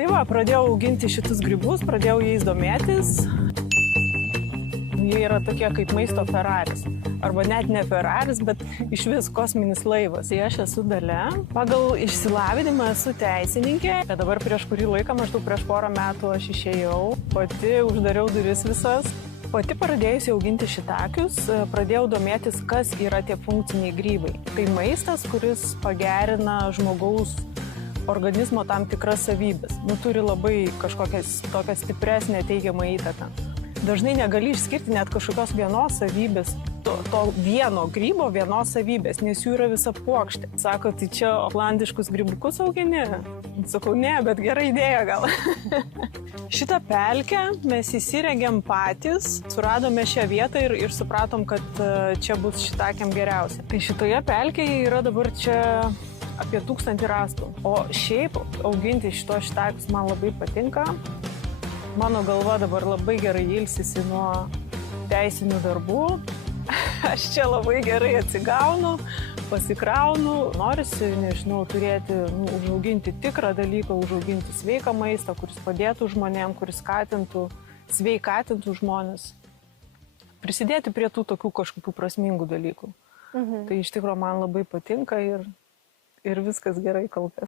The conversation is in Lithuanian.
Tai va, pradėjau auginti šitus grybus, pradėjau jais domėtis. Jie yra tokie kaip maisto Ferraris. Arba net ne Ferraris, bet iš vis kosminis laivas. Tai aš esu Dalia. Pagal išsilavinimą esu teisininkė. Bet dabar prieš kurį laiką, maždaug prieš porą metų aš išėjau. Pati uždariau duris visas. Pati pradėjusi auginti šitakius, pradėjau domėtis, kas yra tie funkciniai grybai. Tai maistas, kuris pagerina žmogaus organizmo tam tikras savybės. Turi labai kažkokias tokią stipresnę teigiamą įtaką. Dažnai negali išskirti net kažkokios vienos savybės, to vieno grybo vienos savybės, nes jų yra visa puokštė. Sako, tai čia olandiškus grybukus augini? Sakau, ne, bet gera idėja gal. Šitą pelkę mes įsirengėm patys, suradome šią vietą ir supratom, kad čia bus šitakiam geriausia. Tai šitoje pelkėje yra dabar čia apie 1000 rąstų. O šiaip auginti šitakius man labai patinka. Mano galva dabar labai gerai ilsisi nuo teisinių darbų. Aš čia labai gerai atsigaunu, pasikraunu. Norisi, nežinau, turėti, užauginti tikrą dalyką, užauginti sveiką maistą, kuris padėtų žmonėm, kuris sveikatintų žmonės. Prisidėti prie tų tokių kažkokių prasmingų dalykų. Tai iš tikrųjų man labai patinka ir viskas gerai kol kas.